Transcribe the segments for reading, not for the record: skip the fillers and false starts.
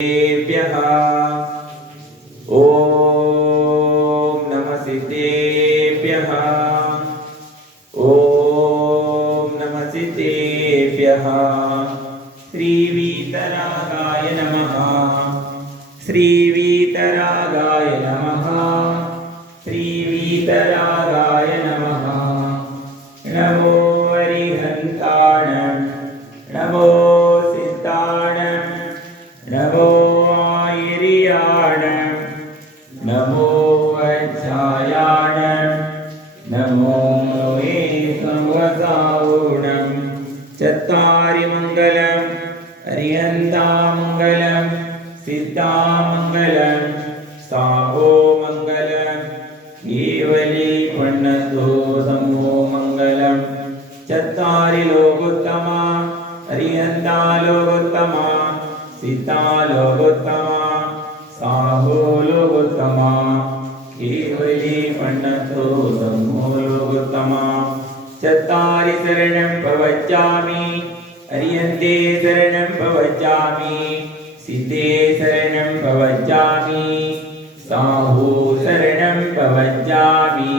सिद्धेभ्यः ॐ नमः सिद्धेभ्यः ॐ नमः सिद्धेभ्यः श्रीवीतरागाय नमः श्रीवीतरागाय नमः श्रीवीतरागाय नमः नमो हरिहन्ताण नमो सिद्धाणं नमो आयर्याण नमो वत्सायाण नमो संवसावुणं चत्वारि मङ्गलं हरिहन्तामङ्गलं सिद्धामङ्गलं साहो मङ्गलं केवली पण्णतो समो मङ्गलं चत्वारि लोकोत्तमा हरिहन्ता लोकोत्तमा सीता लोकोत्तमा साहो लोकोत्तमा केवली पण्णतो समो लोकोत्तमा चत्वारि शरणं प्रवचामि हरिहन्ते शरणं प्रवचामि सिद्धे शरणं प्रवचामि साहो शरणं प्रवचामि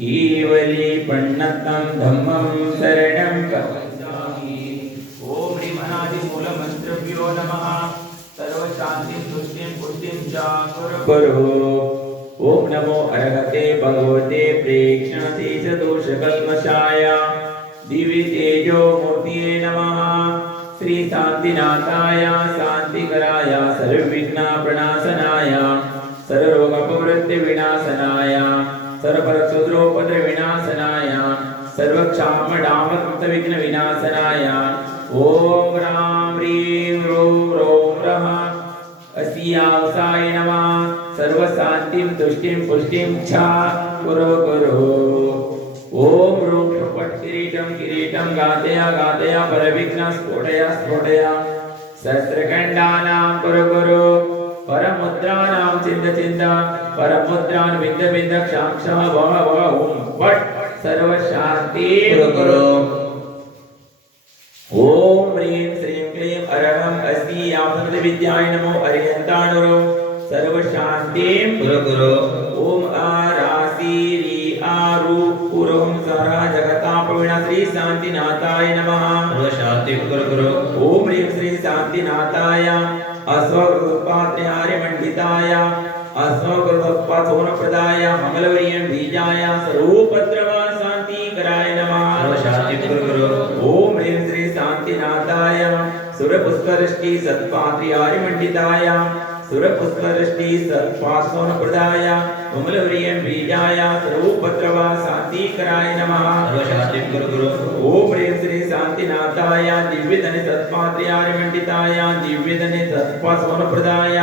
केवली पण्णतं धम्मं शरणं प्रवचामि ओम ह्रीमनादिमूलमन्त्रभ्यो नमः सर्वशान्तिं तुष्टिं पुष्टिं च कुरु ओम नमो अर्हते भगवते प्रेक्षणते च दोषकल्मषाय दिव्य तेजो मूर्तिये नमः श्री शान्तिनाथाय शान्तिकराय सर्वविघ्न प्रणाशनाय सर्वरोगपवृत्ति विनाशनाय सर्वपरक्षुद्रोपद्र विनाशनाय सर्वक्षामडामकृत विघ्न विनाशनाय ओम राम ह्रीं ह्रूं ह्रौं ह्रः अस्यावसाय नमः सर्वशान्तिं तुष्टिं पुष्टिं च कुरु ओम ह्रूं फट् किरीटं गातया परविघ्न स्फोटय सहस्रखण्डानां कुरु परमुद्राणां चिन्त परमुद्रान् विन्द क्षाक्ष वह ओम फट् सर्वशान्ति कुरु ओम ह्रीं श्रीं क्लीं अरहं अस्ति यावन्त विद्याय नमो अरिहन्ताणुरो सर्वशान्तिं कुरु ओम आरासी री आरु पुरों सारा जगतापविना श्री शान्तिनाथाय नमः सर्वशान्तिं कुरु ओम ह्रीं श्री शान्तिनाथाय अस्वगुरुपात्र्याय मंडिताय अस्वगुरुपात्सोनप्रदाय मंगलवर्यं बीजाय सर्वोपद्रवा शान्तिकराय नमः सर्वशान्तिं कुरु ओम ह्रीं श्री शान्तिनाथाय सुरपुष्पवृष्टि सत्पात्र्याय मंडिताय सुरपुष्पवृष्टि सत्पात्सोनप्रदाय मंगलवर्यं बीजाय सर्वोपद्रवा शान्तिकराय नमः सर्वशान्तिं कुरु ओम ह्रीं श्री शान्तिनाथाय दिव्यधने सत्पात्र्याय मंडिताय दिव्यधने सत्पात्सोनप्रदाय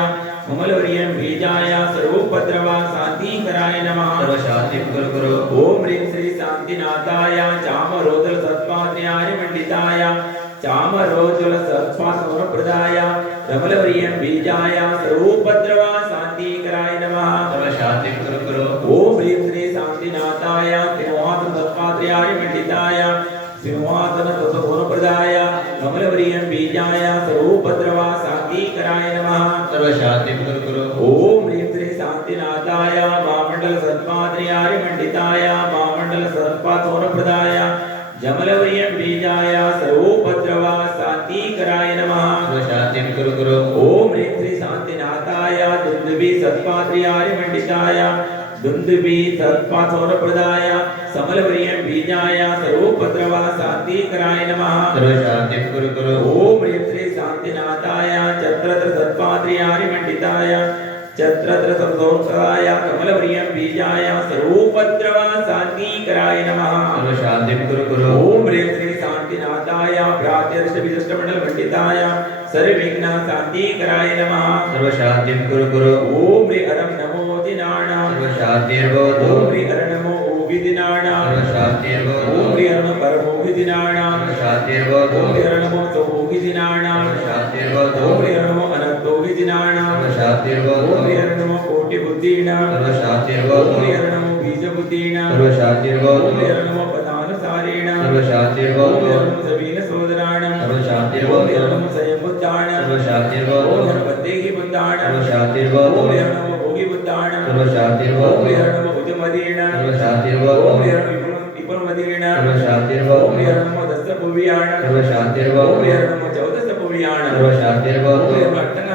मंगलवर्यं बीजाय सर्वोपद्रवा शान्तिकराय नमः सर्वशान्तिं कुरु ओम ह्रीं श्री शान्तिनाथाय चामरोदल सत्पात्र्याय मंडिताय चामरोदल सत्पात्सोनप्रदाय रमलवर्यं बीजाय सर्वोपद्रवा शान्तिकराय नमः सर्वशान्तिं कुरु ओम ह्रीं श्री शान्तिनाथाय सिंहासन सत्पात्र्याय मंडिताय सिंहासन सत्सोनप्रदाय रमलवर्यं बीजाय सर्वोपद्रवा शान्तिकराय नमः सर्वशान्तिं कुरु ओम ह्रीं श्री शान्तिनाथाय महामण्डल सत्पात्र्याय मंडिताय महामण्डल सत्पात्सोनप्रदाय जमलवर्यं बीजाय सर्वोपद्रवा शान्तिकराय नमः सर्वशान्तिं कुरु ओम ह्रीं श्री शान्तिनाथाय दुन्दुभि सत्पात्र्याय मंडिताय दुन्दुभि सत्पात्सोनप्रदाय समलवर्यं बीजाय सर्वोपद्रवा शान्तिकराय नमः सर्वशान्तिं कुरु ओम ह्रीं श्री शान्तिनाथाय चत्रत्र सत्पात्र्याय मंडिताय चत्रत्र सत्सोनप्रदाय कमलवर्यं बीजाय सर्वोपद्रवा शान्तिकराय नमः सर्वशान्तिं कुरु ओम ह्रीं श्री शान्तिनाथाय भ्रातर्षविशिष्टमण्डल मंडिताय सर्वविघ्न शान्तिकराय नमः सर्वशान्तिं कुरु ओम ह्रीं हरं नमो दिनानां सर्वशान्तिर्भवतु ओम ह्रीं हरं नमो ओभिदिनानां सर्वशान्तिर्भवतु ओम ह्रीं हरं परमोभिदिनानां सर्वशान्तिर्भवतु ओम ह्रीं हरं नमो सौभिदिनानां सर्वशान्तिर्भवतु ओम ह्रीं हरं नमो अनन्तोभिदिनानां सर्वशान्तिर्भवतु ओम ह्रीं हरं नमो कोटिबुद्धीनां सर्वशान्तिर्भवतु ओम ह्रीं हरं नमो बीजबुद्धीनां सर्वशान्तिर्भवतु ओम ह्रीं हरं नमो पदानुसारेण सर्वशान्तिर्भवतु ओम सवीन सोदराणां सर्वशान्तिर्भवतु ओम स्वयंबुद्धाणां सर्वशान्तिर्भवतु ओम गणपते सर्वशान्तिर्भवतु ओम हर नमो भोगिपुत्राण सर्वशान्तिर्भवतु ओम हर नमो उद्यमदीर्ण सर्वशान्तिर्भवतु ओम हर नमो विपुलमदीर्ण सर्वशान्तिर्भवतु ओम हर नमो दशपुवियाण सर्वशान्तिर्भवतु ओम हर नमो चौदशपुवियाण सर्वशान्तिर्भवतु ओम हर अट्टंग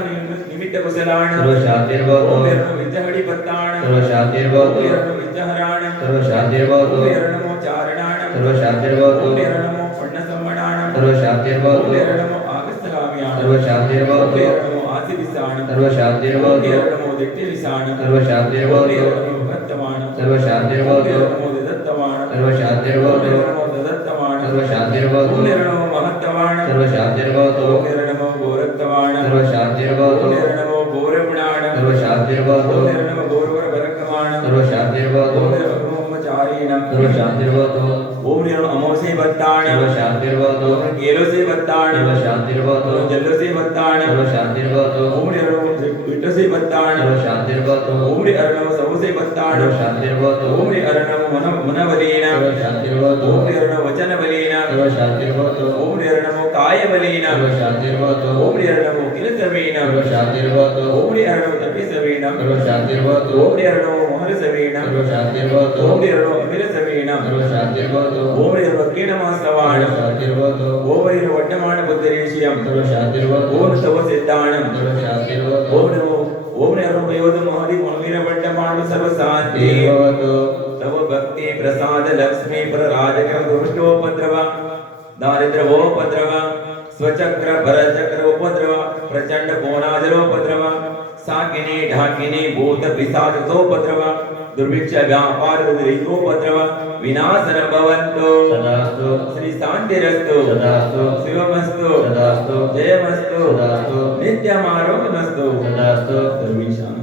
निमित्त कुशलाण सर्वशान्तिर्भवतु ओम हर नमो विद्याहरिपत्ताण सर्वशान्तिर्भवतु ओम हर नमो विद्याहराण सर्वशान्तिर्भवतु ओम हर नमो चारणाण सर्वशान्तिर्भवतु ओम हर नमो पन्नसम्मणाण सर्वशान्तिर्भवतु ओम हर नमो आगस्तगामियाण सर्वशान्तिर्भवतु ओम हर नमो आसिविसाण सर्वशान्तिर्भवतु ओम हर नमो दिट्टिविसाण सर्वशान्तिर्भवतु ओम हर नमो भक्तवाण सर्वशान्तिर्भवतु ओम हर नमो दत्तवाण सर्वशान्तिर्भवतु ओम हर नमो दत्तवाण सर्वशान्तिर्भवतु ओम हर नमो महत्तवाण सर्वशान्तिर्भवतु ओम हर नमो गोरक्तवाण सर्वशान्तिर्भवतु ओम हर नमो गोरगुणाण सर्वशान्तिर्भवतु ओम हर नमो गोरवरभरकमाण सर्वशान्तिर्भवतु ओम हर ब्रह्मचारीण सर्वशान्तिर्भवतु ओम हर अमोसे बत्ताण सर्वशान्तिर्भवतु ओम हर गेलो से बत्ताण सर्वशान्तिर्भवतु ओम जल्लो से बत्ताण सर्वशान्तिर्भवतु ओम हर विट्टो से बत्ताण सर्वशान्तिर्भवतु ओम हर नमो सबु से बत्ताण सर्वशान्तिर्भवतु ओम हर नमो मनबलीन सर्वशान्तिर्भवतु ओम हर नमो वचनबलीन सर्वशान्तिर्भवतु ओम हर नमो कायबलीन सर्वशान्तिर्भवतु ओम हर नमो किलसवेन सर्वशान्तिर्भवतु ओम हर नमो तपिसवेन सर्वशान्तिर्भवतु ओम हर नमो मोहरसवेन सर्वशान्तिर्भवतु ओम हर नमो अमिलसवेन सर्वशान्तिर्भवतु ओम हर वक्कीणमासवाण सर्वशान्तिर्भवतु ओम हर वड्डमाण बुद्धरेशियम सर्वशान्तिर्भवतु ओम तव सिद्धाणम सर्वशान्तिर्भवतु ओम नमो ओम नमो योध महदि मनवीर वड्डमाण सर्वशान्ति तव भक्ति प्रसाद लक्ष्मी प्रराजकम दुष्टोपद्रव दारिद्र्योपद्रव स्वचक्र भरचक्रोपद्रव प्रचंड कोणाजरोपद्रव साकिनी ढाकिनी भूत पिशाचोपद्रव दुर्भिक्ष व्यापार उद्रेकोपद्रव विनाशन भवन्तु सदास्तु श्री शांतिरस्तु सदास्तु शिवमस्तु सदास्तु जयमस्तु सदास्तु नित्यमारोग्यमस्तु सदास्तु सर्वेषां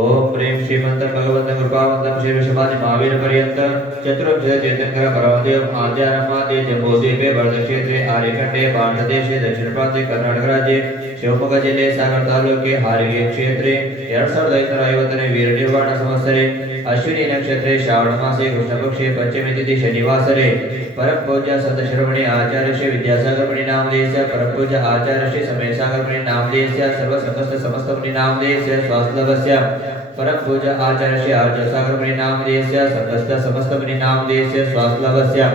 ओम प्रेम श्रीमंत भगवंत कृपावंत श्री विश्वपाति महावीर पर्यंत चतुर्भुज चैतन्य परमदेव आद्यारमादे जम्बूद्वीपे वर्धक्षेत्रे आर्यखंडे भारतदेशे दक्षिण प्रांते कर्नाटक राज्ये शिवमोगा जिल्ले सागर तालुके हारगे क्षेत्रे 2050 वीर निर्वाण संवत्सरे अश्विनी नक्षत्रे श्रावण मासे कृष्ण पक्षे पंचमी तिथि शनिवासरे परम पूज्य संत शिरोमणि आचार्य श्री विद्यासागर मुनि नामधेयस्य परम पूज्य आचार्य श्री समय सागर मुनि नामधेयस्य सर्व समस्त मुनि नामधेयस्य स्वास्थ्यवस्य परम पूज्य आचार्य श्री आर्य सागर मुनि नामधेयस्य समस्त मुनि नामधेयस्य स्वास्थ्यवस्य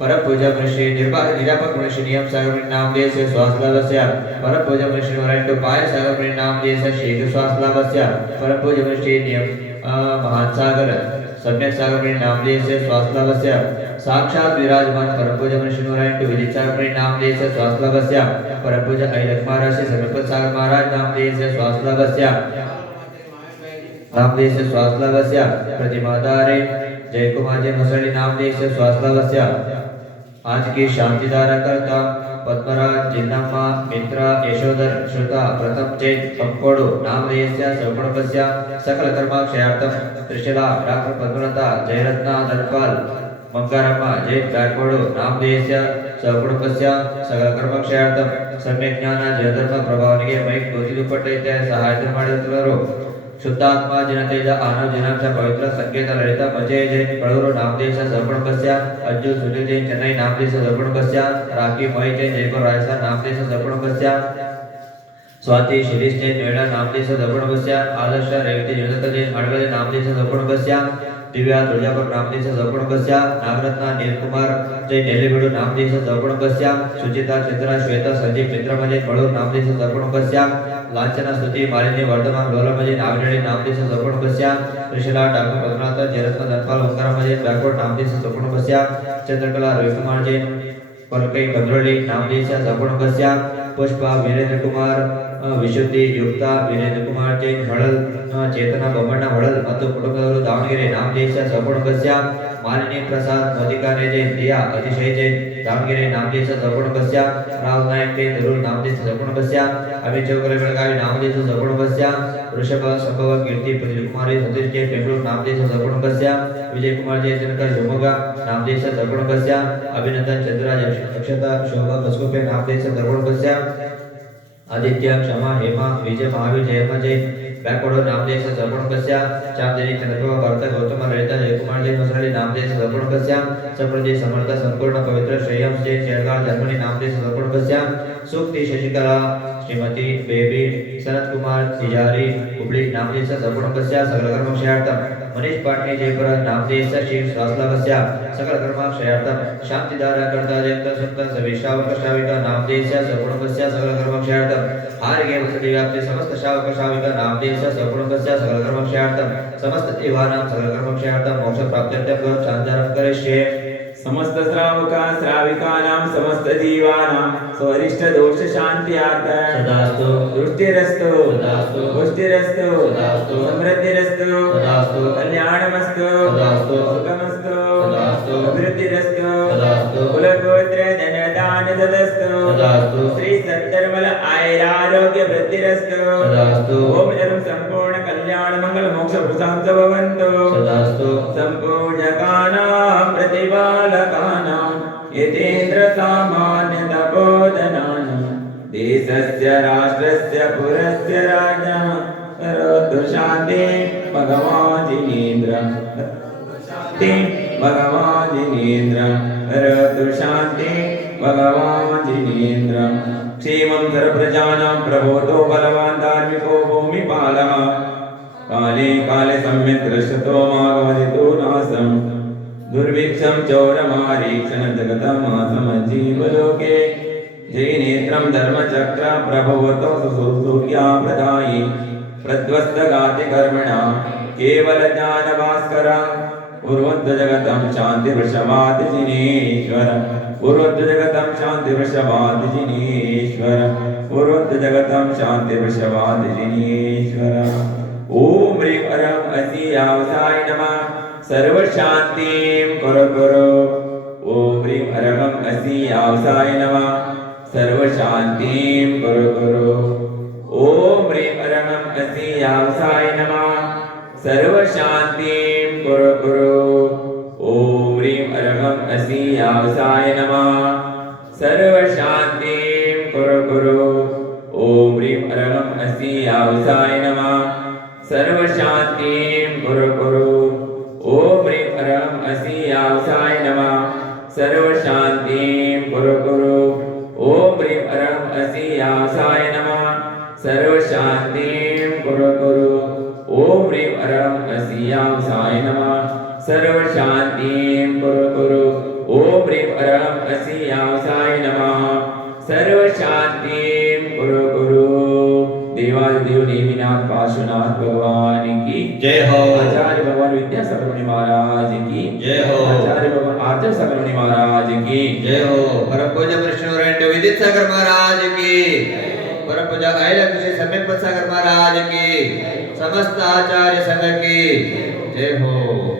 परम पूज्य श्री निरापक मुनि नियम सागर मुनि नामधेयस्य स्वास्थ्यवस्य परम पूज्य श्री वरंटो पाय सागर मुनि नामधेयस्य शीघ्र स्वास्थ्यवस्य परम पूज्य श्री नियम महान सागर सम्यक सागर मुनि नामधेयस्य स्वास्थ्यवस्य साक्षात विराजमान परम पूज्य श्री वरंटो विदित सागर मुनि नामधेयस्य स्वास्थ्यवस्य परम पूज्य ऐलक महाराज श्री सर्वपत सागर महाराज नामधेयस्य स्वास्थ्यवस्य नामधेयस्य स्वास्थ्यवस्य प्रतिमाधारे जय कुमार जय मुसली नामधेयस्य स्वास्थ्यवस्य आज की शांतिदारा करता पद्मराज जिन्नम्मा मित्र यशोधर श्रुता प्रथम जैन पंकोडु नामधेयस्य सर्वकुटुंबस्य सकल कर्माक्षयार्थं त्रिशला डॉक्टर पद्मलता जयरत्ना धनपाल मंगारम्मा जैन गायकवाड नामधेयस्य सर्वकुटुंबस्य सकल कर्माक्षयार्थं सम्यक ज्ञाನ ಜಯಧರ್ಮ ಪ್ರಭಾವನಿಗೆ ಮೈಕ್ ಗೋತಿದುಪಟ್ಟೈತೆ ಸಹಾಯತೆ ಮಾಡಿದವರು शुद्धात्मा जनतेज आनव जनांचा पवित्र संकेत ललिता मजय जैन पळूर नामदेश सर्वकुटुंबस्य अज्जू सुनील जैन चेन्नई नामदेश सर्वकुटुंबस्य राखी महेश जैन जयपुर राजस्थान नामदेश सर्वकुटुंबस्य स्वाति शिरीष जैन नोएडा नामदेश सर्वकुटुंबस्य आदर्श रेवती जनता जैन अडगळे नामदेश सर्वकुटुंबस्य दिव्या तुळजापूर नामदेश सर्वकुटुंबस्य नागरत्न नीलकुमार जैन नेल्लीगुडु नामदेश सर्वकुटुंबस्य सुचिता चित्रा श्वेता संजीव मित्र जैन पळूर नामदेश सर्वकुटुंबस्य लांछना स्तुति मालिनी वर्धमान लोलमजी नागनेडी नामदेश सर्वकुटुंबस्य त्रिशला डॉक्टर पद्मनाथ जयरत्न धनपाल ओंकारमजी बैकवर्ड नामदेश सर्वकुटुंबस्य चंद्रकला रविकुमार जैन कोलकई कंद्रोली नामदेश सर्वकुटुंबस्य पुष्पा वीरेंद्र कुमार विशुद्धि युक्ता वीरेंद्र कुमार जैन हळल चेतना बोम्मಣ್ಣ हळल ಮತ್ತು ಕುಟುಂಬದವರು ದಾವಣಗೆರೆ ನಾಮದೇಶ ಸರ್ವಕುಟುಂಬस्य मालिनी प्रसाद मोदिकाने जैन दिया अतिशय जैन दावणಗೆರೆ नामदेश सर्वकुटुंबस्य राव नायक जैन दरुल नामदेश सर्वकुटुंबस्य अमित चौगले बेळगावी नामदेश सर्वकुटुंबस्य वृषभ संभव कीर्ति पुनील कुमारी सतीश जैन बेंगळूರು नामदेश सर्वकुटुंबस्य विजय कुमार जैन जनकर शिवमोगा नामदेश सर्वकुटुंबस्य अभिनंदन चंद्रराज अक्षता शोभा बसकोपे नामदेश सर्वकुटुंबस्य आदित्य क्षमा हेमा विजय महावीर जयमा जैन बैकवर्ड नामदेश समर्पणस्य चामदेवी चंद्रप्रभा भरत गौतम ललिता जयकुमार जय मसरली नामदेश समर्पणस्य सप्रदे समर्थ संपूर्ण पवित्र श्रेयम जय शेरगांव जर्मनी नामदेश समर्पणस्य सुक्ति शशिकला श्रीमती बेबी सनत कुमार तिजारी हुबली नामदेश समर्पणस्य सकल कर्मक्षयार्थम मनीष पाटणे जयपुर नामदेश शिव स्वास्लावस्य सकल कर्मक्षयार्थम शांतिदारा करता जयंत सुंत सभी श्रावक श्राविका नामदेश समर्पणस्य सकल कर्मक्षयार्थम हारगे वसति व्याप्ति समस्त श्रावक श्राविका नामदेश समर्पणस्य सकल कर्मक्षयार्थम समस्त देवानां सकल कर्मक्षयार्थम मोक्ष प्राप्त्यर्थम चांदारं करिष्ये समस्त श्रावका श्राविकानां समस्त जीवानां स्वरिष्ट दोष शांत्यार्थ सदास्तु दृष्टिरस्तु सदास्तु पुष्टिरस्तु सदास्तु समृद्धिरस्तु सदास्तु कल्याणमस्तु सदास्तु सुखमस्तु सदास्तु अभिवृद्धिरस्तु सदास्तु कुलगोत्र धनदान सदस्तु सदास्तु श्री सत्धर्मल आयुरारोग्य वृद्धिरस्तु सदास्तु ओम जन्म संपूर्ण कल्याण मंगल मोक्ष प्रशांत भवन्तु सदास्तु संपूर्णकानां प्रतिपालकानां यतेन्द्र सामान्य तपोधनानां देशस्य राष्ट्रस्य पुरस्य राज्ञः करोतु शान्ति भगवान् जिनेन्द्र शान्ति भगवान् जिनेन्द्र करोतु शान्ति भगवान् जिनेन्द्र क्षेमं सर्वप्रजानां प्रबोधो बलवान् धार्मिको भूमिपालः काले काले सम्यक् दृष्टतो मागवदितो नासं दुर्भिक्षं चौरमारीक्षण जगतमासमजीवलोके जयनेत्रं धर्मचक्र प्रभवतो सुसूर्या प्रदायि प्रध्वस्तगाति कर्मणा केवलज्ञानभास्कर पूर्वद्ध जगतं शान्तिवृषभाति जिनेश्वर पूर्वद्ध जगतं शान्तिवृषभाति जिनेश्वर पूर्वद्ध जगतं शान्तिवृषभाति जिनेश्वर ओम ह्रीं परम असि आवसाय नमः सर्व शांतिं करो करो ओम ह्रीं परम असि आवसाय नमः सर्व शांतिं करो करो ओम ह्रीं परम असि आवसाय नमः सर्व शांतिं करो करो ओम ह्रीं परम असि आवसाय नमः सर्व शांतिं करो करो ओम ह्रीं परम असि आवसाय नमः सर्व शांतिं करो करो ओम ह्रीं परम असि आवसाय नमः सर्व शांतिं करो करो ओम ह्रीं परम असि आवसाय नमः सर्व शांतिं करो करो ओम ह्रीं परम असि आवसाय नमः सर्व शांतिं करो करो ओम ह्रीं परम असि आवसाय नमः सर्व शांतिं करो करो देवादिदेव नेमिनाथ पार्श्वनाथ भगवान की जय हो आचार्य भगवान विद्यासागर मुनि महाराज की जय हो आचार्य भगवान आर्य सागर मुनि महाराज की जय हो परम पूज्य कृष्ण विदित सागर महाराज की परम पूज्य अहिल्या कृषि सम्यक सागर महाराज की समस्त आचार्य संघ की जय हो।